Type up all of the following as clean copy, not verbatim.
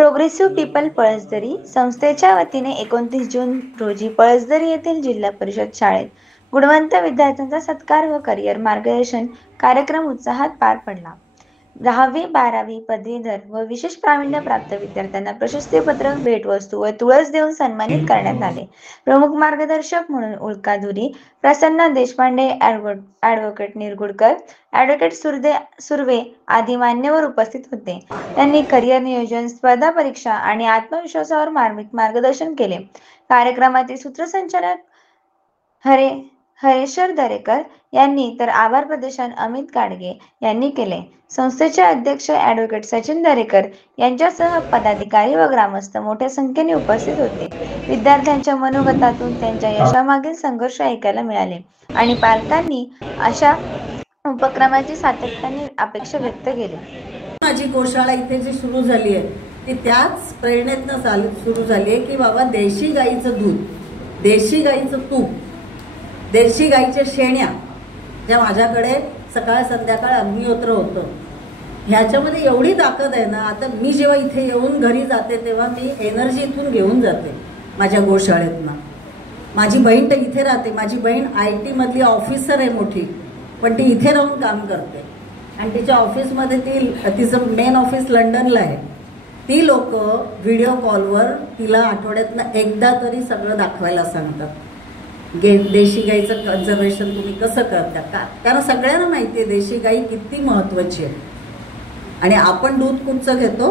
Progressive people Palasdari संस्थेच्या वतीने 29 जून रोजी पळसदरी येथील जिल्हा परिषद शाळेत गुणवंत विद्यार्थ्यांचा सत्कार व करिअर मार्गदर्शन कार्यक्रम उत्साहात पार पडला। 10वी 12वी पदवीधर व विशेष प्रावीण्य प्राप्त विद्यार्थ्यांना प्रशस्तीपत्र, भेटवस्तू व तुळस देऊन सन्मानित करण्यात आले। प्रमुख मार्गदर्शक म्हणून उल्का धुरी, प्रसन्न देशपांडे, ॲडव्होकेट निरगुडकर, ॲडव्होकेट सुर्वे आदी मान्यवर उपस्थित होते। त्यांनी करिअर नियोजन, स्पर्धा परीक्षा आणि आत्मविश्वासावर मार्गदर्शन केले। कार्यक्रमातील सूत्रसंचालक हरेश्वर दरेकर यांनी तर आभार प्रदर्शन अमित गाडगे यांनी केले। संस्थेचे अध्यक्ष ॲडव्होकेट सचिन दरेकर यांच्यासह पदाधिकारी व ग्रामस्थ मोठ्या संख्येने उपस्थित होते। विद्यार्थ्यांच्या मनोगतातून त्यांच्या यशामागील संघर्ष ऐकायला मिळाले आणि पालकांनी अशा उपक्रमाची सातत्याने अपेक्षा व्यक्त केली। माझी गोशाळा इथे जी सुरू झाली आहे ती त्याच प्रेरणेतनं सुरू झाली आहे की बाबा देशी गाईचं दूध, देशी गाईचं तूप, देशी गाईच्या शेण्या ज्या माझ्याकडे सकाळ संध्याकाळ अग्निहोत्र होतं, ह्याच्यामध्ये एवढी ताकद आहे ना। आता मी जेव्हा इथे येऊन घरी जाते तेव्हा मी एनर्जी इथून घेऊन जाते माझ्या गोशाळेतनं। माझी बहीण तर इथे राहते, माझी बहीण IT मधली ऑफिसर आहे मोठी, पण ती इथे राहून काम करते आणि तिच्या ऑफिसमध्ये तिचं मेन ऑफिस लंडनला आहे। ती लोक व्हिडिओ कॉलवर तिला आठवड्यातनं एकदा तरी सगळं दाखवायला सांगतात। देशी गाईचं कन्झर्वेशन तुम्ही कसं करता का, कारण सगळ्यांना माहिती आहे देशी गाई किती महत्त्वाची आहे। आणि आपण दूध कुठचं घेतो,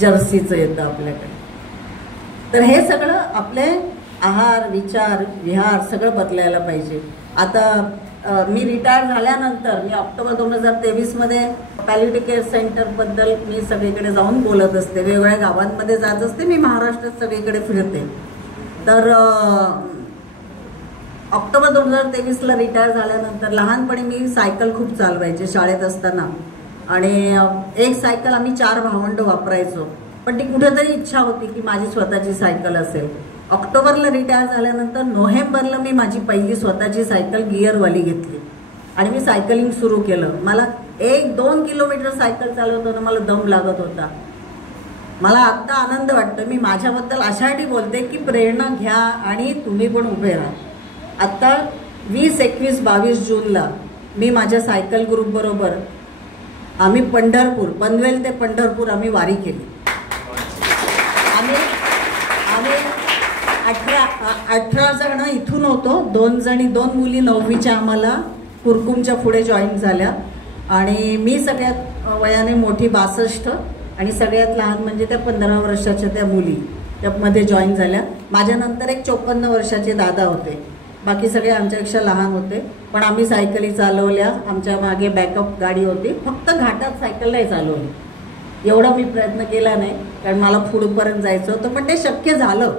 जर्सीचं येतं आपल्याकडे। तर हे सगळं आपले आहार, विचार, विहार सगळं बदलायला पाहिजे। आता मी रिटायर झाल्यानंतर मी ऑक्टोबर 2023 मध्ये पॅलिएटिव्ह केअर सेंटर बद्दल मी सगळीकडे जाऊन बोलत असते, वेगवेगळ्या गावांमध्ये जात असते, मी महाराष्ट्रात सगळीकडे फिरते। तर ऑक्टोबर 2023ला रिटायर झाल्यानंतर लहानपणी मी सायकल खूप चालवायचे शाळेत असताना आणि एक सायकल आम्ही 4 भावंड वापरायचो, पण ती कुठेतरी इच्छा होती की माझी स्वतःची सायकल असेल। ऑक्टोबरला रिटायर झाल्यानंतर नोव्हेंबरला मी माझी पहिली स्वतःची सायकल गिअरवाली घेतली आणि मी सायकलिंग सुरू केलं। मला 1-2 किलोमीटर सायकल चालवताना मला दम लागत होता। मला आता आनंद वाटतो, मी माझ्याबद्दल अशासाठी बोलते की प्रेरणा घ्या आणि तुम्ही पण उभे राहा। आता 20, 21, 22 जूनला मी माझ्या सायकल ग्रुप बरोबर आम्ही पंढरपूर, पनवेल ते पंढरपूर आम्ही वारी केली। आम्ही 18 जण इथून होतो, 2 मुली 9वीच्या आम्हाला कुरकुमच्या पुढे जॉईन झाल्या आणि मी सगळ्यात वयाने मोठी 62 आणि सगळ्यात लहान म्हणजे त्या 15 वर्षाच्या त्या मुली त्यामध्ये जॉईन झाल्या। माझ्यानंतर एक 54 वर्षाचे दादा होते, बाकी सगळे आमच्यापेक्षा लहान होते, पण आम्ही सायकली चालवल्या। आमच्या मागे बॅकअप गाडी होती, फक्त घाटात सायकल नाही चालवली। एवढा मी प्रयत्न केला नाही कारण मला पुढपर्यंत जायचं होतं, पण ते शक्य झालं।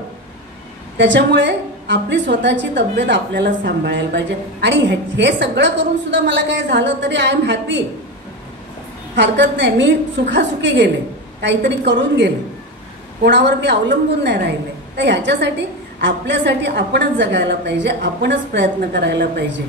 त्याच्यामुळे आपली स्वतःची तब्येत आपल्याला सांभाळायला पाहिजे आणि हे सगळं करून सुद्धा मला काय झालं तरी आय एम हॅपी, हरकत नाही। मी सुखासुखी गेले, काहीतरी करून गेले, कोणावर मी अवलंबून नाही राहिले। तर ह्याच्यासाठी आपल्यासाठी आपणच जगायला पाहिजे, आपणच प्रयत्न करायला पाहिजे।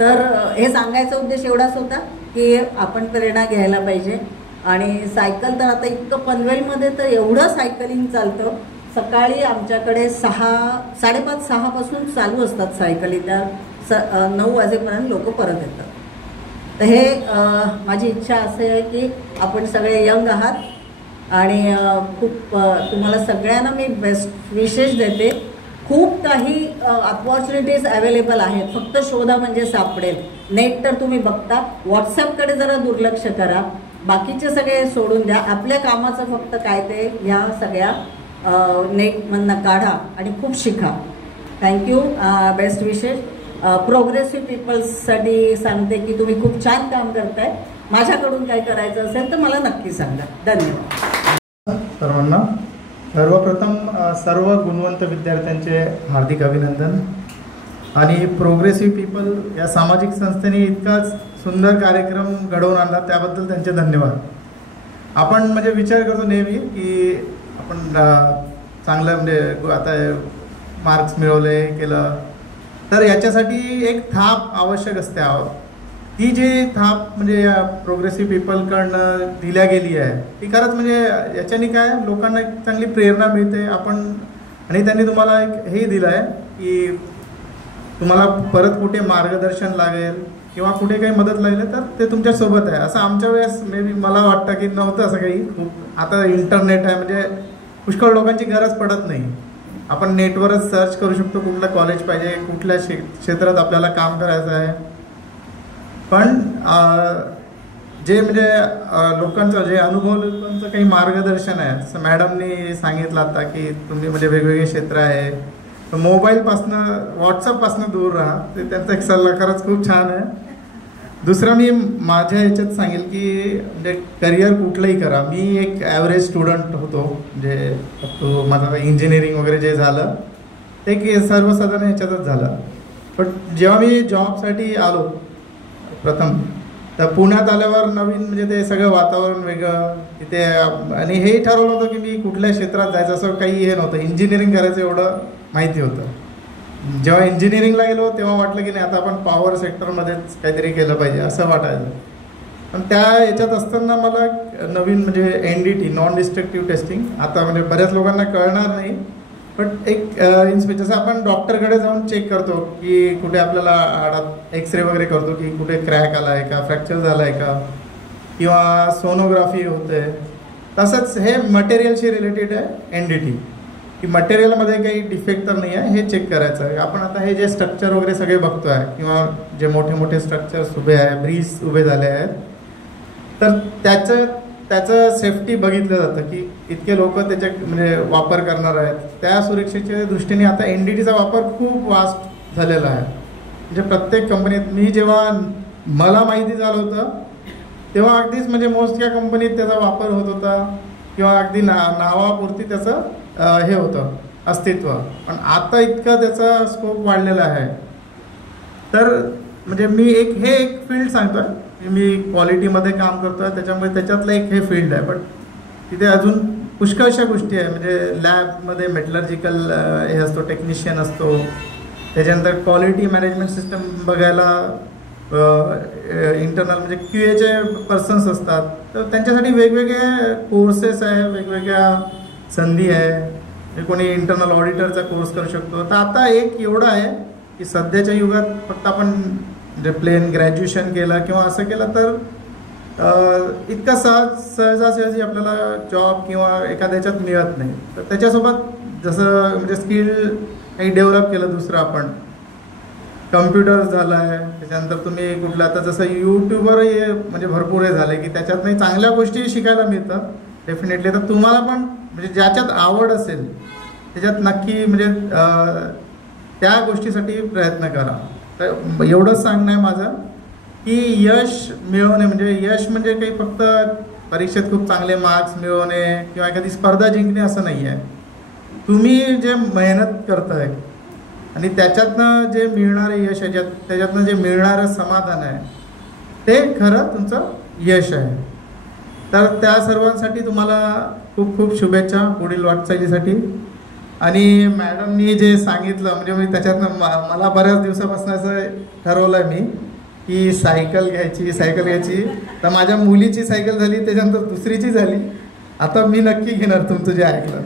तर हे सांगायचा उद्देश एवढाच होता की आपण प्रेरणा घ्यायला पाहिजे। आणि सायकल तर आता इतकं पनवेलमध्ये तर एवढं सायकलिंग चालतं, सकाळी आमच्याकडे 5:30-6 पासून चालू असतात सायकली, त्या 9 वाजेपर्यंत लोक परत येतात। तर हे माझी इच्छा असे आहे की आपण सगळे यंग आहात आणि खूप तुम्हाला सगळ्यांना मी बेस्ट विशेष देते। खूप काही अपॉर्च्युनिटीज अवेलेबल आहेत, फक्त शोधा म्हणजे सापडेल। नेट तर तुम्ही बघता, व्हॉट्सॲपकडे जरा दुर्लक्ष करा, बाकीचे सगळे सोडून द्या। आपल्या कामाचं फक्त काय ते ह्या सगळ्या नेटमधनं काढा आणि खूप शिका। थँक्यू, बेस्ट विशेष। प्रोग्रेसिव्ह पीपल्ससाठी सांगते की तुम्ही खूप छान काम करताय, माझ्याकडून काय करायचं असेल तर मला नक्की सांगा। धन्यवाद सर्वांना। सर्वप्रथम सर्व गुणवंत विद्यार्थ्यांचे हार्दिक अभिनंदन आणि प्रोग्रेसिव्ह पीपल या सामाजिक संस्थेने इतकाच सुंदर कार्यक्रम घडवून आणला त्याबद्दल त्यांचे धन्यवाद। आपण म्हणजे विचार करतो नेहमी की आपण चांगलं म्हणजे आता मार्क्स मिळवले केलं, तर याच्यासाठी एक थाप आवश्यक असते। ती जी थाप म्हणजे या प्रोग्रेसिव्ह पीपलकडनं दिल्या गेली आहे ती खरंच म्हणजे याच्याने काय लोकांना एक चांगली प्रेरणा मिळते. आपण आणि त्यांनी तुम्हाला एक हे दिलं आहे की तुम्हाला परत कुठे मार्गदर्शन लागेल किंवा कुठे काही मदत लागेल तर ते तुमच्यासोबत आहे. असं आमच्या वेळेस मे बी मला वाटतं की नव्हतं असं काही. खूप आता इंटरनेट आहे म्हणजे पुष्कळ लोकांची गरज पडत नाही. आपण नेटवरच सर्च करू शकतो कुठलं कॉलेज पाहिजे, कुठल्या क्षेत्रात आपल्याला काम करायचं आहे. पण जे म्हणजे लोकांचं जे अनुभव लोकांचं काही मार्गदर्शन आहे, जसं मॅडमनी सांगितलं आता की तुम्ही म्हणजे वेगवेगळे क्षेत्र आहे, तर मोबाईलपासनं व्हॉट्सअपपासनं दूर राहा. ते त्यांचा एक सल्ला खरंच खूप छान आहे. दुसरं मी माझ्या ह्याच्यात सांगेल की म्हणजे करिअर कुठलंही करा. मी एक ॲव्हरेज स्टुडंट होतो, म्हणजे तो माझं इंजिनिअरिंग वगैरे जे झालं ते की सर्वसाधारण ह्याच्यातच झालं. पण जेव्हा मी जॉबसाठी आलो प्रथम, तर पुण्यात आल्यावर नवीन म्हणजे ते सगळं वातावरण वेगळं तिथे, आणि हेही ठरवलं होतं की मी कुठल्या क्षेत्रात जायचं असं काही हे नव्हतं. इंजिनिअरिंग करायचं एवढं माहिती होतं. जेव्हा इंजिनिअरिंगला गेलो तेव्हा वाटलं की नाही आता आपण पॉवर सेक्टरमध्येच काहीतरी केलं पाहिजे असं वाटायचं. पण त्या याच्यात असताना मला नवीन म्हणजे NDT नॉन डिस्ट्रक्टिव्ह टेस्टिंग, आता म्हणजे बऱ्याच लोकांना कळणार नाही, पण एक जसं आपण डॉक्टरकडे जाऊन चेक करतो की कुठे आपल्याला हाडात एक्सरे वगैरे करतो की कुठे क्रॅक आला आहे का, फ्रॅक्चर झाला आहे का, किंवा सोनोग्राफी होते, तसंच हे मटेरियलशी रिलेटेड आहे NDT, की मटेरियलमध्ये काही डिफेक्ट तर नाही आहे हे चेक करायचं आहे. आपण आता हे जे स्ट्रक्चर वगैरे सगळे बघतो आहे किंवा जे मोठे मोठे स्ट्रक्चर्स उभे आहे, ब्रिज उभे झाले आहेत, तर त्याचं सेफ्टी बघितलं जातं की इतके लोक त्याच्या म्हणजे वापर करणार आहेत. त्या सुरक्षेच्या दृष्टीने आता NDTचा वापर खूप वास्ट झालेला आहे. म्हणजे प्रत्येक कंपनीत मी जेव्हा मला माहिती झालं होतं तेव्हा अगदीच म्हणजे मोजक्या कंपनीत त्याचा वापर होत होता किंवा अगदी नावापुरती त्याचं हे होतं अस्तित्व. पण आता इतका त्याचा स्कोप वाढलेला आहे. तर म्हणजे मी हे एक फील्ड सांगतोय, मी क्वालिटीमध्ये काम करतोय त्याच्यामुळे त्याच्यातलं एक हे फील्ड आहे. पण तिथे अजून पुष्कळशा गोष्टी आहे. म्हणजे लॅबमध्ये मेटलर्जिकल हे असतो, टेक्निशियन असतो, त्याच्यानंतर क्वालिटी मॅनेजमेंट सिस्टम बघायला इंटरनल म्हणजे QAचे पर्सन्स असतात. तर त्यांच्यासाठी वेगवेगळे कोर्सेस आहे, वेगवेगळ्या संधी आहे. कोणी इंटरनल ऑडिटरचा कोर्स करू शकतो. तर आता एक एवढं आहे की सध्याच्या युगात फक्त आपण म्हणजे प्लेन ग्रॅज्युएशन केलं किंवा असं केलं तर इतका सहजासहजी आपल्याला जॉब किंवा एखाद्या ह्याच्यात मिळत नाही. तर त्याच्यासोबत जसं म्हणजे स्किल काही डेव्हलप केलं दुसरं आपण कम्प्युटर झालं आहे, त्याच्यानंतर तुम्ही कुठलं आता जसं यूट्यूबवरही म्हणजे भरपूर हे झालं की त्याच्यातही चांगल्या गोष्टी शिकायला मिळतात डेफिनेटली. तर तुम्हाला पण म्हणजे ज्याच्यात आवड असेल त्याच्यात नक्की म्हणजे त्या गोष्टीसाठी प्रयत्न करा. तर एवढंच सांगणं आहे माझं की यश मिळवणे म्हणजे यश म्हणजे काही फक्त परीक्षेत खूप चांगले मार्क्स मिळवणे किंवा एखादी स्पर्धा जिंकणे असं नाही आहे. तुम्ही जे मेहनत करताय आणि त्याच्यातनं जे मिळणारे यश आहे, त्याच्यातनं जे मिळणारं समाधान आहे ते खरं तुमचं यश आहे. तर त्या सर्वांसाठी तुम्हाला खूप खूप शुभेच्छा पुढील वाटचालीसाठी. आणि मॅडमनी जे सांगितलं म्हणजे मी त्याच्यातनं मला बऱ्याच दिवसापासून असं ठरवलं आहे मी की सायकल घ्यायची. तर माझ्या मुलीची सायकल झाली, त्याच्यानंतर दुसरीची झाली, आता मी नक्की घेणार तुमचं जे ऐकलं.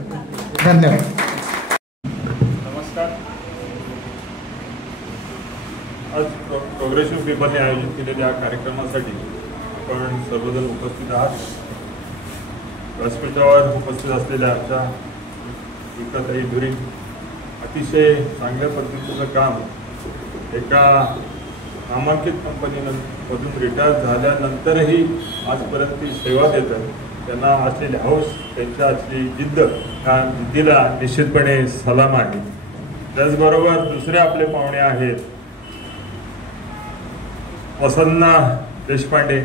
धन्यवाद. नमस्कार. आज प्रोग्रेसिव्ह पीपलने आयोजित केलेल्या या कार्यक्रमासाठी आपण सर्वजण उपस्थित आहात. व्यासपीठावर उपस्थित असलेल्या आमच्या विकाताई धुरी अतिशय चांगल्या पद्धतीचं काम एका नामांकित कंपनीमधून रिटायर झाल्यानंतरही आजपर्यंत ती सेवा देतात. त्यांना असलेली हौस, त्यांच्या असलेली जिद्द, ह्या जिद्दीला निश्चितपणे सलाम आहे. त्याचबरोबर दुसरे आपले पाहुणे आहेत वसंना देशपांडे.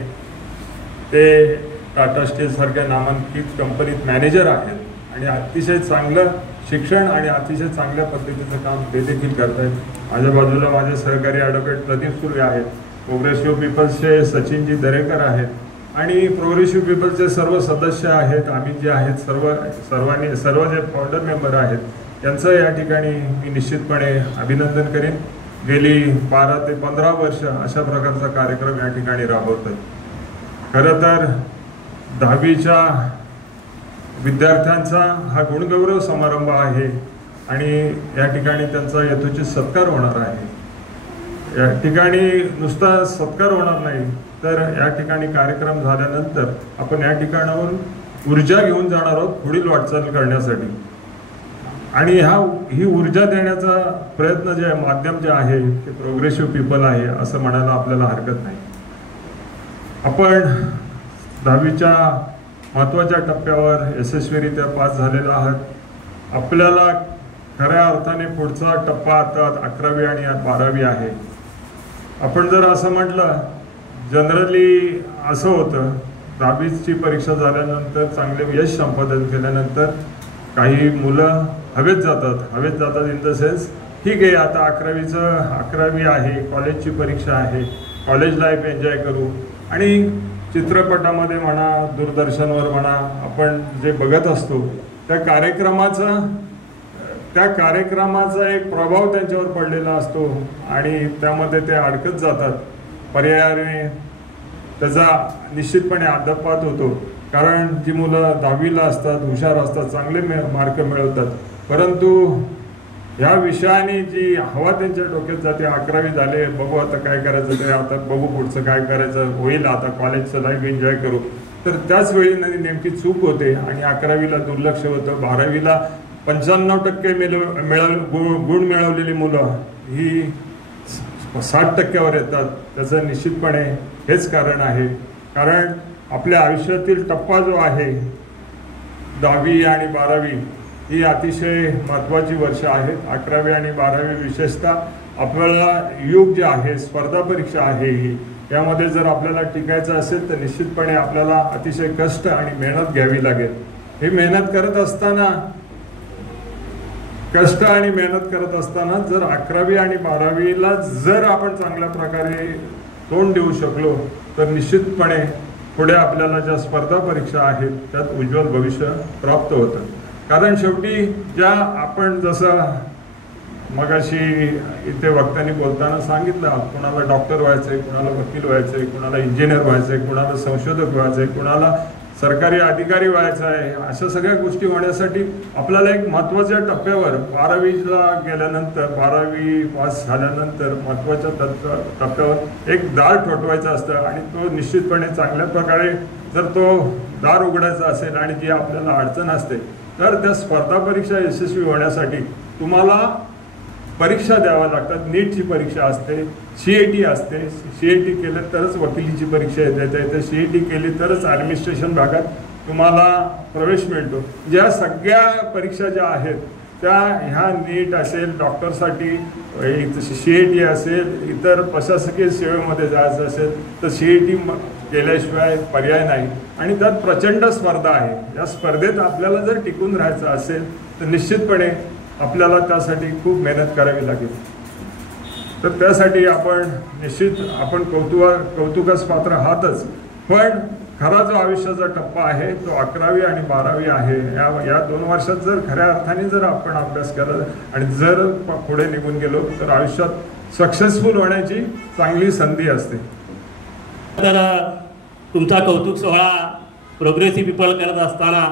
ते टाटा स्टीलसारख्या नामांकित कंपनीत मॅनेजर आहेत आणि अतिशय चांगलं शिक्षण आणि अतिशय चांगल्या पद्धतीचं काम ते देखील करत आहेत. माझ्या बाजूला माझे सहकारी ॲडव्होकेट प्रदीप सुर्वे आहेत. प्रोग्रेसिव्ह पीपल्सचे सचिनजी दरेकर आहेत आणि प्रोग्रेसिव्ह पीपल्सचे सर्व सदस्य आहेत, आम्ही जे आहेत सर्व जे फाउंडर मेंबर आहेत त्यांचं या ठिकाणी मी निश्चितपणे अभिनंदन करेन. गेली 12 ते 15 वर्ष अशा प्रकारचा कार्यक्रम या ठिकाणी राबवतोय. खरं तर 10वीच्या विद्यार्थ्यांचा हा गुणगौरव समारंभ आहे आणि या ठिकाणी त्यांचा यथोचित सत्कार होणार आहे. या ठिकाणी नुसता सत्कार होणार नाही, तर या ठिकाणी कार्यक्रम झाल्यानंतर आपण या ठिकाणावरून ऊर्जा घेऊन जाणार आहोत पुढील वाटचाल करण्यासाठी. आणि ही ऊर्जा देण्याचा प्रयत्न जे माध्यम जे आहे ते प्रोग्रेसिव्ह पीपल आहे असं म्हणायला आपल्याला हरकत नाही. आपण 10वीच्या महत्त्वाच्या टप्प्यावर यशस्वीरित्या पास झालेला आहात. आपल्याला खऱ्या अर्थाने पुढचा टप्पा आता 11वी आणि 12वी आहे. आपण जर असं म्हटलं, जनरली असं होतं 10वीची परीक्षा झाल्यानंतर चांगले यश संपादन केल्यानंतर काही मुलं हवेत जातात इन द सेन्स ठीक आहे आता 11वी आहे, कॉलेजची परीक्षा आहे, कॉलेज लाईफ एन्जॉय करू. आणि चित्रपटामध्ये म्हणा, दूरदर्शनवर म्हणा, आपण जे बघत असतो त्या कार्यक्रमाचा एक प्रभाव त्यांच्यावर पडलेला असतो आणि त्यामध्ये ते अडकत जातात. पर्यायाने त्याचा निश्चितपणे अधःपात होतो. कारण जी मुलं 10वीला असतात, हुशार असतात, चांगले मार्क मिळवतात, परंतु ह्या विषयाने जी हवा त्यांच्या डोक्यात जाते, 11वी झाले, बघू आता काय करायचं, ते आता बघू पुढचं काय करायचं, होईल आता कॉलेजचं लाईफ एन्जॉय करू, तर त्याच वेळी नेमकी चूक होते आणि 11वीला दुर्लक्ष होतं. 12वीला 95% गुण मिळवलेली मुलं ही 60% येतात. त्याचं निश्चितपणे हेच कारण आहे. कारण आपल्या आयुष्यातील टप्पा जो आहे 10वी आणि 12वी ही अतिशय महत्त्वाची वर्ष आहेत. 11वी आणि 12वी विशेषतः आपल्याला युग जे आहे, स्पर्धा परीक्षा आहे, ही यामध्ये जर आपल्याला टिकायचं असेल तर निश्चितपणे आपल्याला अतिशय कष्ट आणि मेहनत घ्यावी लागेल. ही मेहनत करत असताना जर 11वी आणि 12वीला जर आपण चांगल्या प्रकारे तोंड देऊ शकलो तर निश्चितपणे पुढे आपल्याला ज्या स्पर्धा परीक्षा आहेत त्यात उज्ज्वल भविष्य प्राप्त होतं. कारण शेवटी ज्या आपण जसं मगाशी इथे वक्त्यांनी बोलताना सांगितलं, कुणाला डॉक्टर व्हायचंय, कुणाला वकील व्हायचंय, कुणाला इंजिनियर व्हायचंय, कुणाला संशोधक व्हायचंय, कुणाला सरकारी अधिकारी व्हायचं आहे, अशा सगळ्या गोष्टी होण्यासाठी आपल्याला एक महत्त्वाच्या टप्प्यावर 12वीला गेल्यानंतर, 12वी पास झाल्यानंतर महत्त्वाच्या टप्प्यावर एक दार ठोठवायचं असतं आणि तो निश्चितपणे चांगल्या प्रकारे जर तो दार उघडायचा असेल आणि जी आपल्याला अडचण असते तर त्या स्पर्धा परीक्षा यशस्वी होण्यासाठी तुम्हाला परीक्षा द्याव्या लागतात. नीटची परीक्षा असते, CET असते, CET केलं तरच वकिलीची परीक्षा येते, CET केली तरच ॲडमिनिस्ट्रेशन भागात तुम्हाला प्रवेश मिळतो. ज्या सगळ्या परीक्षा ज्या आहेत त्या ह्या नीट असेल, डॉक्टरसाठी CET असेल, इतर प्रशासकीय सेवेमध्ये जायचं असेल तर CET केल्याशिवाय पर्याय नाही आणि त्यात प्रचंड स्पर्धा आहे. या स्पर्धेत आपल्याला जर टिकून राहायचं असेल तर निश्चितपणे आपल्याला त्यासाठी खूप मेहनत करावी लागेल. तर त्यासाठी आपण कौतुकास पात्र आहातच, पण खरा जो आयुष्याचा टप्पा आहे तो 11वी आणि 12वी आहे. या 2 वर्षात जर खऱ्या अर्थाने जर आपण अभ्यास केला आणि जर पुढे निघून गेलो तर आयुष्यात सक्सेसफुल होण्याची चांगली संधी असते. तर तुमचा कौतुक सोहळा प्रोग्रेसिव्ह पीपल करत असताना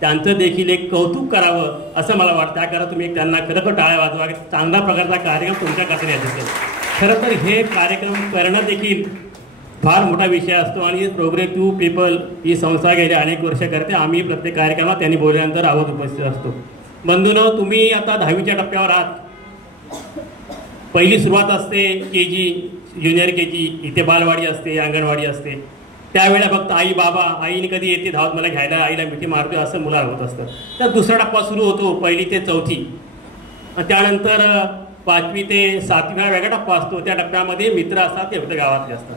त्यांचं देखील एक कौतुक करावं असं मला वाटतं. त्याकरता तुम्ही त्यांना खरंतर टाळ्या वाजवा. चांगला प्रकारचा कार्यक्रम तुमच्याकडे येत असेल. खरं तर हे कार्यक्रम करणं देखील फार मोठा विषय असतो आणि प्रोग्रेसिव्ह पीपल ही संस्था गेल्या अनेक वर्ष करते. आम्ही प्रत्येक कार्यक्रमात त्यांनी बोलल्यानंतर आवाज उपस्थित असतो. बंधूंनो, तुम्ही आता 10वीच्या टप्प्यावर आहात. पहिली सुरुवात असते KG, ज्युनियर KG, इथे बालवाडी असते, अंगणवाडी असते. त्यावेळेला फक्त आई बाबा, आईने कधी येते धावत मला घ्यायला, आईला मिठी मारतोय असं मुलाला होत असतं. तर दुसरा टप्पा सुरू होतो 1ली ते 4थी. त्यानंतर 5वी ते 7वी वेगळा टप्पा असतो. त्या टप्प्यामध्ये मित्र असतात, ते फक्त गावातले असतात.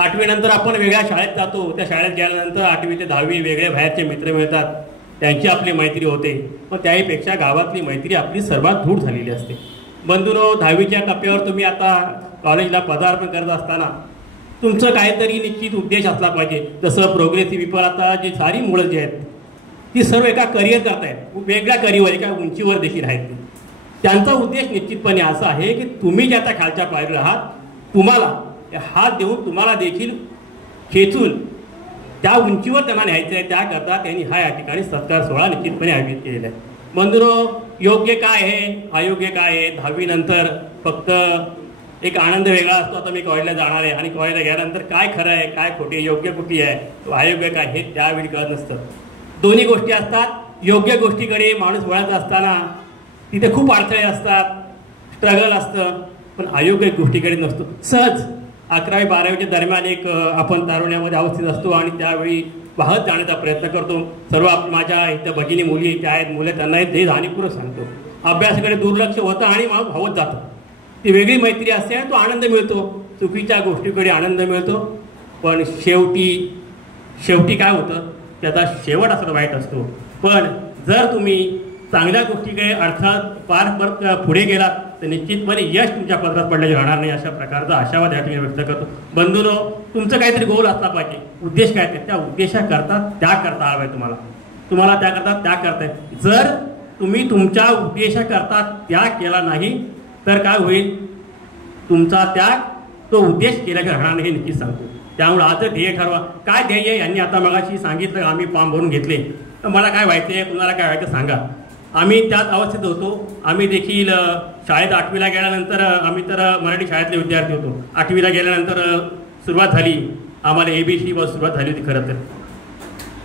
8वी नंतर आपण वेगळ्या शाळेत जातो. त्या शाळेत गेल्यानंतर 8वी ते 10वी वेगळे बाहेरचे मित्र मिळतात, त्यांची आपली मैत्री होते. पण त्याहीपेक्षा गावातली मैत्री आपली सर्वात दृढ झालेली असते. बंधूंनो, 10वीच्या टप्प्यावर तुम्ही आता कॉलेजला पदार्पण करत असताना तुमचं काहीतरी निश्चित उद्देश असला पाहिजे. जसं प्रोग्रेसिव्ह पीपल आता जी सारी मुलं जी आहेत ती सर्व एका करिअर करत आहेत, वेगळ्या करिअर, एका उंचीवर देखील आहेत. त्यांचा उद्देश निश्चितपणे असा आहे की तुम्ही ज्या त्या खालच्या पायरीवर आहात, तुम्हाला हात देऊन तुम्हाला देखील खेचून त्या उंचीवर त्यांना न्यायचं आहे. त्याकरता त्यांनी या ठिकाणी सत्कार सोहळा निश्चितपणे आयोजित केलेला आहे. बंधूंनो, योग्य काय आहे, अयोग्य काय आहे, 10वी नंतर फक्त एक आनंद वेगळा असतो. आता मी कॉलेजला जाणार आहे आणि कॉलेजला गेल्यानंतर काय खरं आहे, काय खोटे, योग्य कुठली आहे, अयोग्य काय, हे त्यावेळी कळत नसतं. दोन्ही गोष्टी असतात. योग्य गोष्टीकडे माणूस वळत असताना तिथे खूप अडथळे असतात, स्ट्रगल असतं, पण अयोग्य गोष्टीकडे नसतो. सहज 11वी-12वीच्या दरम्यान एक आपण तारुण्यामध्ये अवस्थित असतो आणि त्यावेळी वाहत जाण्याचा प्रयत्न करतो. सर्व माझ्या इथं भगिनी मुली त्या आहेत, मुलं, त्यांना ते जाणीवपूर्वक सांगतो. अभ्यासाकडे दुर्लक्ष होतं आणि माणूस धावत जातो. ती वेगळी मैत्री असते आणि तो आनंद मिळतो, चुकीच्या गोष्टीकडे आनंद मिळतो. पण शेवटी काय होतं, त्याचा शेवट असा वाईट असतो. पण जर तुम्ही चांगल्या गोष्टीकडे अर्थात पार पुढे गेलात तर निश्चितपणे यश तुमच्या पदरात पडल्याचे राहणार नाही. अशा प्रकारचा आशावाद या ठिकाणी व्यक्त करतो. बंधूंनो, तुमचं काहीतरी गोल असला पाहिजे, उद्देश काय ते, त्या उद्देशाकरता त्या करता हवं आहे. तुम्हाला त्याकरता त्या करताय. जर तुम्ही तुमच्या उद्देशाकरता त्याग केला नाही तर काय होईल, तुमचा त्याग तो उद्देश केल्याच्या राहणार नाही, हे नक्कीच सांगतो. त्यामुळे आज ध्येय ठरवा. काय ध्येय, यांनी आता मगाशी सांगितलं, आम्ही फॉर्म भरून घेतले, तर मला काय व्हायचं आहे, तुम्हाला काय व्हायचं सांगा. आम्ही त्याच अवस्थेत होतो. आम्ही देखील शाळेत 8वीला गेल्यानंतर, आम्ही तर मराठी शाळेतले विद्यार्थी होतो. 8वीला गेल्यानंतर सुरुवात झाली, आम्हाला ABC वर सुरुवात झाली होती. खरं तर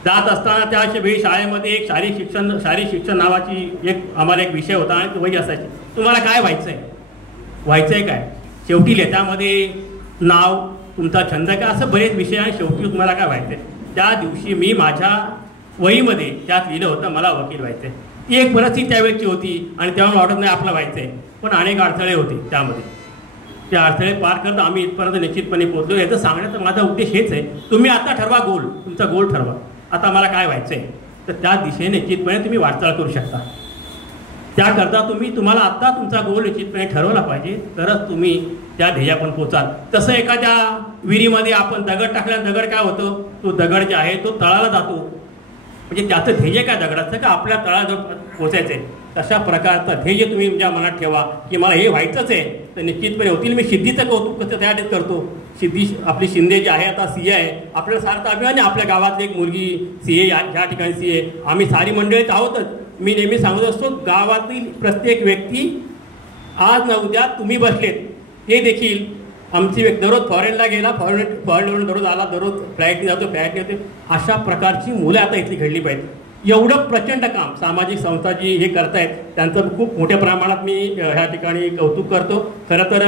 जात असताना त्या वेळी शाळेमध्ये एक शारीरिक शिक्षण नावाची आम्हाला एक विषय होता आणि वही असायची. तुम्हाला काय व्हायचं आहे काय, शेवटी त्यामध्ये नाव, तुमचा छंद काय, असं बरेच विषय आणि शेवटी तुम्हाला काय व्हायचं आहे. त्या दिवशी मी माझ्या वहीमध्ये त्यात लिहिलं होतं मला वकील व्हायचं आहे. ती एक परिस्थिती त्यावेळची होती आणि तेव्हा वाटत नाही आपलं व्हायचं आहे, पण अनेक अडथळे होते त्यामध्ये. त्या अडथळे पार करत आम्ही इथपर्यंत निश्चितपणे पोहोचलो. याचं सांगण्याचा माझा उद्देश हेच आहे, तुम्ही आता ठरवा गोल, तुमचा गोल ठरवा. आता मला काय व्हायचं आहे, तर त्या दिशेने निश्चितपणे तुम्ही वाटचाल करू शकता. त्याकरता तुम्हाला आत्ता तुमचा गोल निश्चितपणे ठरवला पाहिजे, तरच तुम्ही त्या ध्येयापर्यंत पोचाल. तसं एखाद्या विहिरीमध्ये आपण दगड टाकल्याने दगड काय होतो, तो दगड जे आहे तो तळाला जातो. म्हणजे त्याचं ध्येय काय दगडाचं का आपल्या तळाजवळ पोचायचं आहे. तशा प्रकारचं ध्येय तुम्ही तुमच्या मनात ठेवा की मला हे व्हायचंच आहे, तर निश्चितपणे होतील. मी सिद्धीचं कौतुक कसं त्यासाठी करतो. सिद्धी आपली शिंदे जी आहे, आता CA आहे, आपल्याला सारखं अभिमान आहे. आपल्या गावातली एक मुलगी CA, ह्या ठिकाणी CA. आम्ही सारी मंडळीत आहोतच. मी नेहमी सांगत असतो, गावातील प्रत्येक व्यक्ती आज न उद्या तुम्ही बसलेत, ते देखील आमची दररोज फॉरेनला गेला, फॉरेनवरून दररोज आला, दररोज फ्लाईटने जातो, फ्लाईटने येते. अशा प्रकारची मुलं आता इथली घडली पाहिजे. एवढं प्रचंड काम सामाजिक संस्था जी हे करतायत त्यांचं खूप मोठ्या प्रमाणात मी ह्या ठिकाणी कौतुक करतो. खरं तर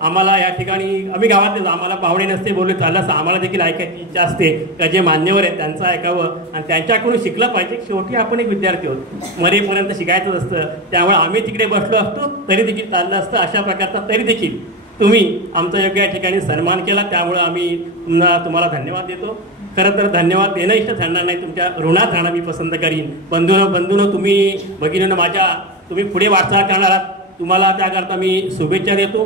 आम्हाला या ठिकाणी, आम्ही गावातले, आम्हाला पाहुणे नसते बोलले चाललं असं, आम्हाला देखील ऐकायची इच्छा असते का जे मान्यवर आहेत त्यांचं ऐकावं आणि त्यांच्याकडून शिकलं पाहिजे. शेवटी आपण एक विद्यार्थी आहोत, मरेपर्यंत शिकायचंच असतं. त्यामुळे आम्ही तिकडे बसलो असतो तरी देखील चाललं असतं. अशा प्रकारचा तरी देखील तुम्ही आमचा योग्य या ठिकाणी सन्मान केला, त्यामुळे आम्ही तुम्हाला धन्यवाद देतो. खरं तर धन्यवाद देणं इष्ट ठरणार नाही, तुमच्या ऋणात राहणं मी पसंत करीन. बंधूंनो, तुम्ही भगिनीनं तुम्ही पुढे वाटचाल करणार आहात, तुम्हाला त्याकरता मी शुभेच्छा देतो.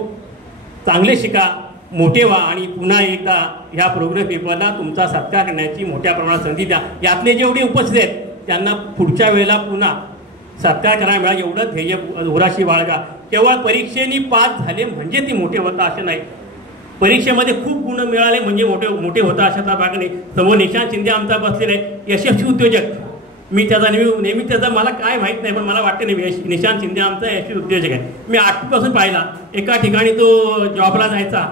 चांगले शिका, मोठे व्हा आणि पुन्हा एकदा ह्या प्रोग्रेस पेपरला तुमचा सत्कार करण्याची मोठ्या प्रमाणात संधी द्या. यातले जेवढे उपस्थित आहेत त्यांना पुढच्या वेळेला पुन्हा सत्कार करायला मिळाला एवढं ध्येय उराशी बाळगा. केवळ परीक्षेने पास झाले म्हणजे ती मोठे होता असं नाही, परीक्षेमध्ये खूप गुण मिळाले म्हणजे मोठे होता अशाचा भाग नाही. समोर निशांत शिंदे आमचा बसलेला आहे, यशस्वी उद्योजक. मी त्याचा नेहमी त्याचा मला काय माहीत नाही, पण मला वाटतं नाही निशांत शिंदे आमचा यशस्वी उद्योजक आहे. मी 8वीपासून पाहिला, एका ठिकाणी तो जॉबला जायचा,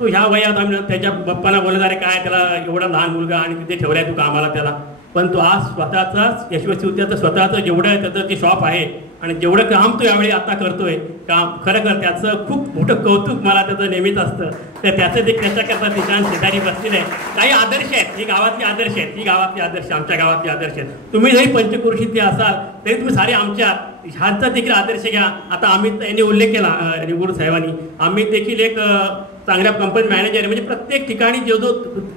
तो ह्या वयात आम्ही त्याच्या बाप्पाला बोलत, अरे काय त्याला एवढा लहान मुलगा आणि तिथे ठेवलाय तू कामाला त्याला. पण तो आज स्वतःचाच यशस्वी उद्योजक, स्वतःचं जेवढं त्याचं ते शॉप आहे आणि जेवढं काम तो यावेळी आता करतोय काम, खरं त्याचं खूप मोठं कौतुक मला त्याचं नेहमीच असतं. तर त्याचं ते त्याच्याकरता निशांत शेजारी बसलेलं आहे. काही आदर्श आहेत, ही गावातली आदर्श आहेत, आमच्या गावातली आदर्श आहेत. तुम्ही जरी पंचक्रोशीतले असाल तरी तुम्ही सारे आमच्या ह्यांचा देखील आदर्श घ्या. आता आम्ही यांनी उल्लेख केला निगुड साहेबांनी, आम्ही देखील एक चांगल्या कंपनी मॅनेजर आहे. म्हणजे प्रत्येक ठिकाणी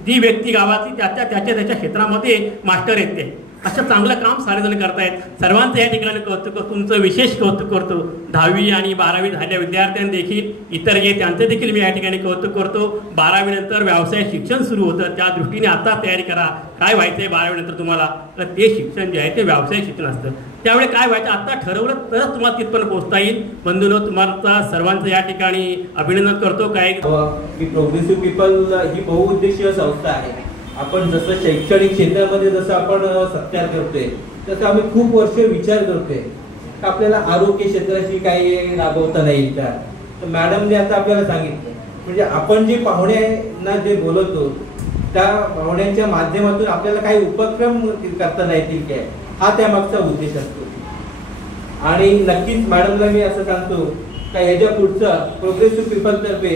जी व्यक्ती गावातली त्याच्या क्षेत्रामध्ये मास्टर आहेत ते असं चांगलं काम सारेजण करतायत. सर्वांचं या ठिकाणी कौतुक, तुमचं विशेष कौतुक करतो. 10वी आणि 12वी झालेल्या विद्यार्थ्यांनी देखील इतर जे त्यांचं देखील मी या ठिकाणी कौतुक करतो. 12वी नंतर व्यवसाय शिक्षण सुरू होतं, त्या दृष्टीने आता तयारी करा. काय व्हायचं आहे 12वी नंतर तुम्हाला, तर ते शिक्षण जे आहे ते व्यावसायिक शिक्षण असतं. त्यावेळी काय व्हायचं आता ठरवलं तरच तुम्हाला तिथपर्यंत पोहोचता येईल. बंधूंनो, तुम्हाला सर्वांचं या ठिकाणी अभिनंदन करतो. काय की प्रोग्रेसिव्ह पीपल ही बहुउद्देशीय संस्था आहे. आपण जसं शैक्षणिक क्षेत्रामध्ये जसं आपण सत्कार करतोय तसं आम्ही खूप वर्ष विचार करतोय आपल्याला आरोग्य क्षेत्राची काही राबवता नाही का. तर मॅडमने आता आपल्याला सांगितलं म्हणजे आपण जे पाहुण्यांना जे बोलवतो त्या पाहुण्यांच्या माध्यमातून आपल्याला काही उपक्रम करता येतील काय, हा त्यामागचा उद्देश असतो. आणि नक्कीच मॅडमला मी असं सांगतो का ह्याच्या पुढचं प्रोग्रेसिव्ह पीपल तर्फे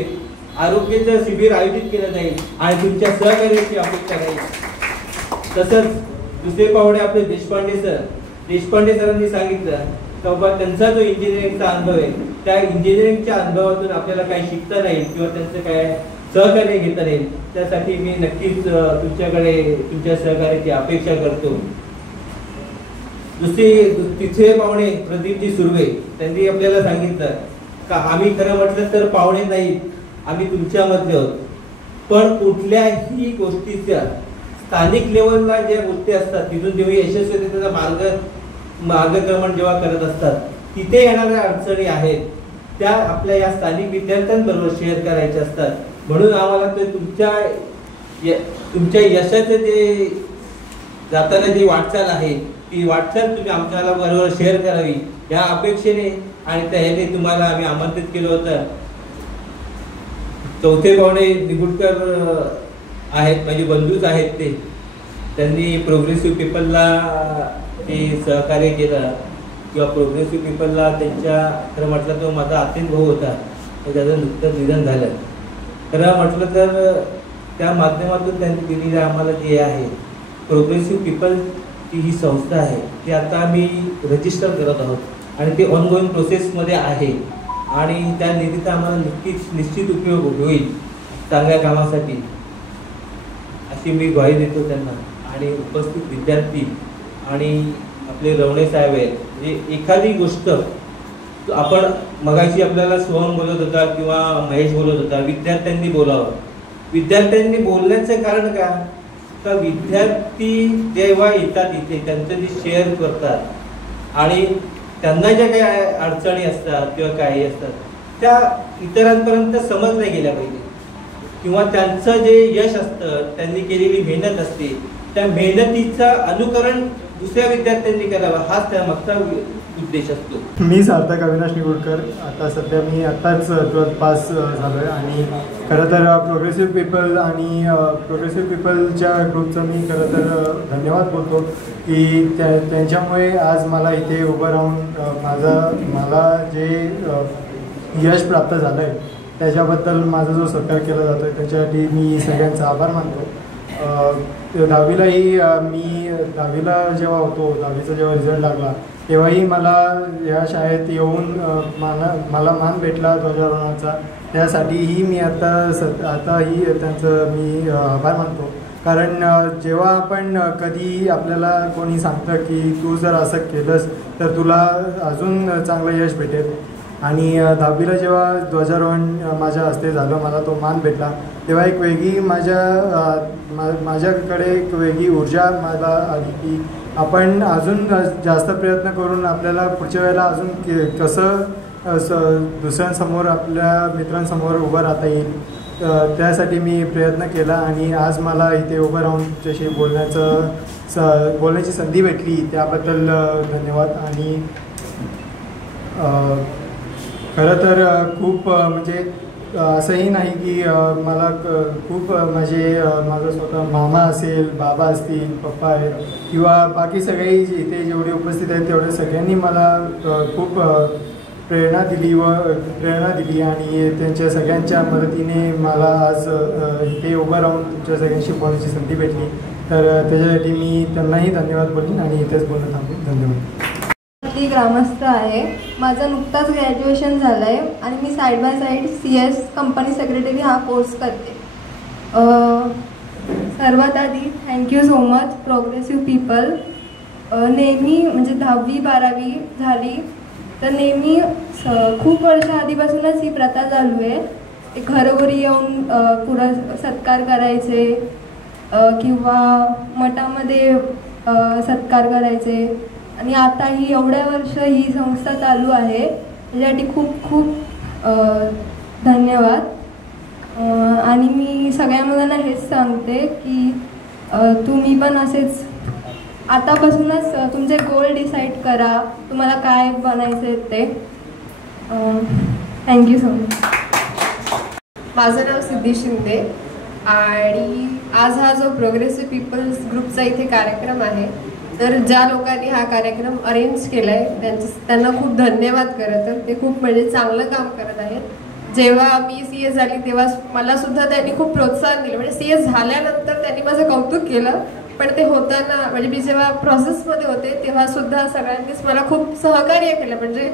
आरोग्याचं शिबिर आयोजित केलं जाईल आणि तुमच्या सहकार्याची अपेक्षा राहील. तसंच दुसरे पाहुणे आपले देशपांडे सरांनी सांगितलं बाबा त्यांचा जो इंजिनिअरिंगचा अनुभव आहे त्या इंजिनिअरिंगच्या अनुभवातून आपल्याला काही शिकता राहील किंवा त्यांचं काय सहकार्य घेता येईल. त्यासाठी मी नक्कीच तुमच्याकडे तुमच्या सहकार्याची अपेक्षा करतो. तिथे पाहुणे प्रदीपजी सुर्वे त्यांनी आपल्याला सांगितलं का आम्ही खरं म्हटलं तर पाहुणे नाही, आम्ही तुमच्यामध्ये आहोत. पण कुठल्याही गोष्टीच्या स्थानिक लेवलला ज्या गोष्टी असतात तिथून जेव्हा यशस्वीतेचा मार्गक्रमण जेव्हा करत असतात तिथे येणाऱ्या अडचणी आहेत त्या आपल्या या स्थानिक विद्यार्थ्यांबरोबर शेअर करायच्या असतात. म्हणून आम्हाला ते तुमच्या यशाचे जे जाताना जी वाटचाल आहे ती वाटचाल तुम्ही आमच्याला बरोबर शेअर करावी या अपेक्षेने आणि त्याने तुम्हाला आम्ही आमंत्रित केलं होतं. चौथे पाहुणे निगुडकर आहेत, माझे बंधूच आहेत. त्यांनी प्रोग्रेसिव्ह पीपलला ते सहकार्य केलं किंवा प्रोग्रेसिव्ह पीपलला त्यांच्या खरं म्हटलं तो माझा आत्मीय भाऊ होता, त्याचं नुकतंच निधन झालं. खरं म्हटलं तर त्या माध्यमातून त्यांनी दिलेली आम्हाला जे आहे प्रोग्रेसिव्ह पीपल ही संस्था आहे ती आता आम्ही रजिस्टर करत आहोत आणि ते ऑनगोईंग प्रोसेसमध्ये आहे आणि त्या निधीचा आम्हाला निश्चित उपयोग होईल चांगल्या कामासाठी अशी मी ग्वाही देतो त्यांना. आणि उपस्थित विद्यार्थी आणि आपले रवणे साहेब आहेत म्हणजे एखादी गोष्ट आपण मगाशी आपल्याला सोहम बोलत होता किंवा महेश बोलत होता विद्यार्थ्यांनी बोलावं. विद्यार्थ्यांनी बोलण्याचं कारण का तर विद्यार्थी जेव्हा येतात इथे त्यांचं जे शेअर करतात आणि त्यांना ज्या काही अडचणी असतात किंवा काही असतात त्या इतरांपर्यंत समजल्या गेल्या पाहिजे किंवा त्यांचं जे यश असतं त्यांनी केलेली मेहनत असते त्या मेहनतीचं अनुकरण दुसऱ्या विद्यार्थ्यांनी करावं हाच त्यामागचा उद्देश असतो. मी सार्थक अविनाश निगुडकर. आता सध्या मी आत्ताच 12th पास झालो आहे आणि खरं तर प्रोग्रेसिव्ह पीपल आणि प्रोग्रेसिव्ह पीपलच्या ग्रुपचं मी खरं तर धन्यवाद बोलतो की त्यांच्यामुळे आज मला इथे उभं राहून मला जे यश प्राप्त झालं आहे त्याच्याबद्दल माझा जो सत्कार केला जातो आहे त्याच्यासाठी मी सगळ्यांचा आभार मानतो. दहावीलाही मी दहावीला जेव्हा होतो दहावीचा जेव्हा रिझल्ट लागला तेव्हाही मला या शाळेत येऊन मला मान भेटला ध्वजारोहणाचा. त्यासाठीही मी आताही त्यांचं मी आभार मानतो. कारण जेव्हा आपण कधी आपल्याला कोणी सांगतं की तू जर असं केलंस तर तुला अजून चांगलं यश भेटेल आणि दहावीला जेव्हा ध्वजारोहण माझ्या हस्ते झालं मला तो मान भेटला तेव्हा एक वेगळी माझ्याकडे एक वेगळी ऊर्जा मला आली की आपण अजून जास्त प्रयत्न करून आपल्याला पुढच्या वेळेला अजून कसं दुसऱ्यांसमोर आपल्या मित्रांसमोर उभं राहता येईल त्यासाठी मी प्रयत्न केला आणि आज मला इथे उभं राहून तुमच्याशी बोलण्याची संधी भेटली त्याबद्दल धन्यवाद. आणि खरं तर खूप म्हणजे असंही नाही की मला खूप माझं स्वतः मामा असेल बाबा असतील पप्पा आहेत किंवा बाकी सगळी इथे जेवढे उपस्थित आहेत तेवढे सगळ्यांनी मला खूप प्रेरणा दिली आणि त्यांच्या सगळ्यांच्या मदतीने मला आज इथे उभं राहून तुमच्या सगळ्यांशी बोलण्याची संधी भेटली. तर त्याच्यासाठी मी त्यांनाही धन्यवाद बोलेन आणि इथेच बोलणं थांबेन. धन्यवाद. मी ग्रामस्थ आहे. माझं नुकताच ग्रॅज्युएशन झालं आहे आणि मी side by side CS company secretary हा कोर्स करते. सर्वात आधी thank you so much progressive people. नेहमी म्हणजे 10वी 12वी झाली तर नेहमी खूप वर्ष आधीपासूनच ही प्रथा चालू आहे. ते घरोघरी येऊन सत्कार करायचे किंवा मठामध्ये सत्कार करायचे आणि आताही एवढ्या वर्ष ही संस्था चालू आहे, त्याच्यासाठी खूप खूप धन्यवाद. आणि मी सगळ्या मुलांना हेच सांगते की तुम्ही पण असेच आतापासूनच तुमचे गोल डिसाईड करा, तुम्हाला काय बनायचे ते. Thank you so much. माझं नाव सिद्धी शिंदे आणि आज हा जो प्रोग्रेसिव्ह पीपल्स ग्रुपचा इथे कार्यक्रम आहे, तर ज्या लोकांनी हा कार्यक्रम अरेंज केला आहे त्यांना खूप धन्यवाद. खरं तर ते खूप म्हणजे चांगलं काम करत आहेत. जेव्हा मी CA झाली तेव्हा मला सुद्धा त्यांनी खूप प्रोत्साहन दिलं. म्हणजे CA झाल्यानंतर त्यांनी माझं कौतुक केलं, पण ते होताना म्हणजे मी जेव्हा प्रोसेसमध्ये होते तेव्हा सुद्धा सगळ्यांनीच मला खूप सहकार्य केलं. म्हणजे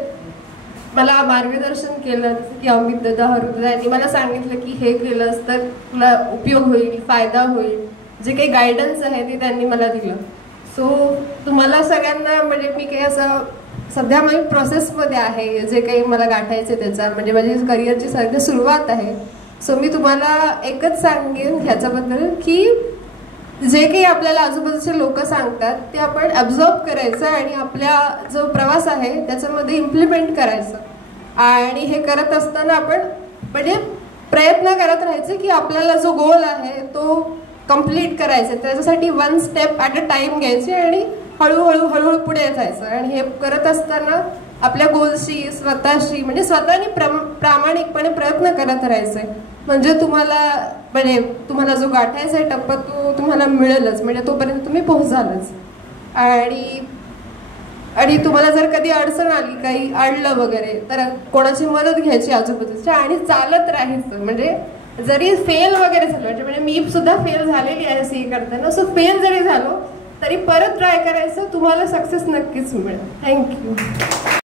मला मार्गदर्शन केलं की अमित दादा, हरुदा यांनी मला सांगितलं की हे केलंस तर तुला उपयोग होईल, फायदा होईल. जे काही गायडन्स आहे ते त्यांनी मला दिलं. सो तुम्हाला सगळ्यांना म्हणजे मी काही असं सध्या माझी प्रोसेसमध्ये आहे, जे काही मला गाठायचं त्याचा म्हणजे माझी करिअरची सध्या सुरुवात आहे. सो मी तुम्हाला एकच सांगेन ह्याच्याबद्दल की जे काही आपल्याला आजूबाजूचे लोक सांगतात ते आपण ॲब्झॉर्ब करायचं आणि आपल्या जो प्रवास आहे त्याच्यामध्ये इम्प्लिमेंट करायचं. आणि हे करत असताना आपण म्हणजे प्रयत्न करत राहायचे की आपल्याला जो गोल आहे तो कम्प्लीट करायचा. त्याच्यासाठी 1 स्टेप ॲट अ टाइम घ्यायची आणि हळूहळू पुढे जायचं. आणि हे करत असताना आपल्या गोलशी स्वतःशी म्हणजे स्वतःनी प्रामाणिकपणे प्रयत्न करत राहायचे. म्हणजे तुम्हाला जो गाठायचा आहे टप्पा तो तुम्हाला मिळेलच, म्हणजे तोपर्यंत तुम्ही पोहोचालच. आणि तुम्हाला जर कधी अडचण आली, काही अडलं वगैरे, तर कोणाची मदत घ्यायची आजूबाजूच्या आणि चालत राहायचं. म्हणजे जरी फेल वगैरे झालं, म्हणजे मी सुद्धा फेल झालेली आहे CA करताना, सो फेल जरी झालो तरी परत ट्राय करायचं, तुम्हाला सक्सेस नक्कीच मिळेल. थँक्यू.